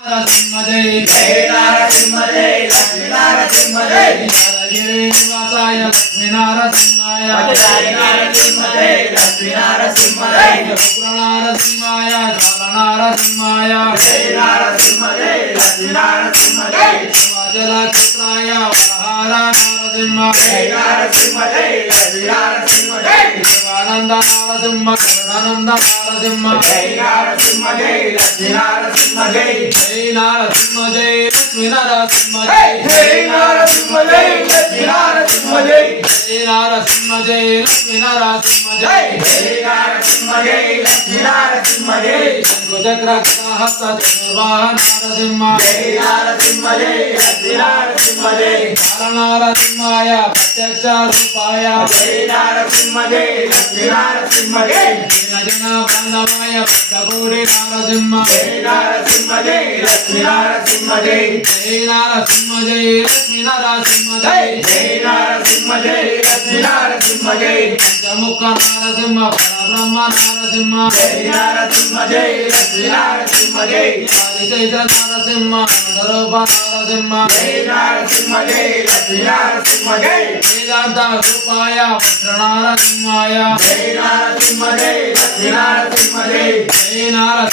నరసింహ జై జై నరసింహ జై లక్ష్మీ నరసింహ జై యాదగిరి నివాసాయ లక్ష్మీ నరసింహాయ జై నరసింహ జై లక్ష్మీ నరసింహ జై ఉగ్ర నరసింహాయ కాల నరసింహాయ జై నరసింహ జై లక్ష్మీ నరసింహ జై వాచల చిత్రాయ వరహార నరసింహ జై నరసింహ జై లక్ష్మీ నరసింహ జై దేవానంద నరసింహ కరుణానంద నరసింహ జై నరసింహ జై లక్ష్మీ నరసింహ జై జై నరసింహ జై లక్ష్మీ నరసింహ జై జై నరసింహ జై లక్ష్మీ నరసింహ జై జై నరసింహ జై లక్ష్మీ నరసింహ జై జై నరసింహ జై లక్ష్మీ నరసింహ జై చక్ర హస్త నిర్వాహ నరసింహ జై నరసింహ జై లక్ష్మీ నరసింహ జై నరసింహాయ ప్రత్యక్ష రూపాయ జై నరసింహ జై లక్ష్మీ నరసింహ జై జన బంధవాయ భక్తగౌరి నరసింహ జై నరసింహ జై లక్ష్మీ నరసింహ జై జై నరసింహ జై లక్ష్మీ నరసింహ జై జై నరసింహ జై లక్ష్మీ నరసింహ జై పంచముఖ నరసింహ పరబ్రహ్మ నరసింహ జై నరసింహ జై లక్ష్మీ నరసింహ జై ఆదిశేష నరసింహ నరూప నరసింహ జై నరసింహ జై లక్ష్మీ నరసింహ జై వేదాంత రూపాయ పుత్ర నరసింహాయ జై నరసింహ జై లక్ష్మీ నరసింహ జై జై నరసింహ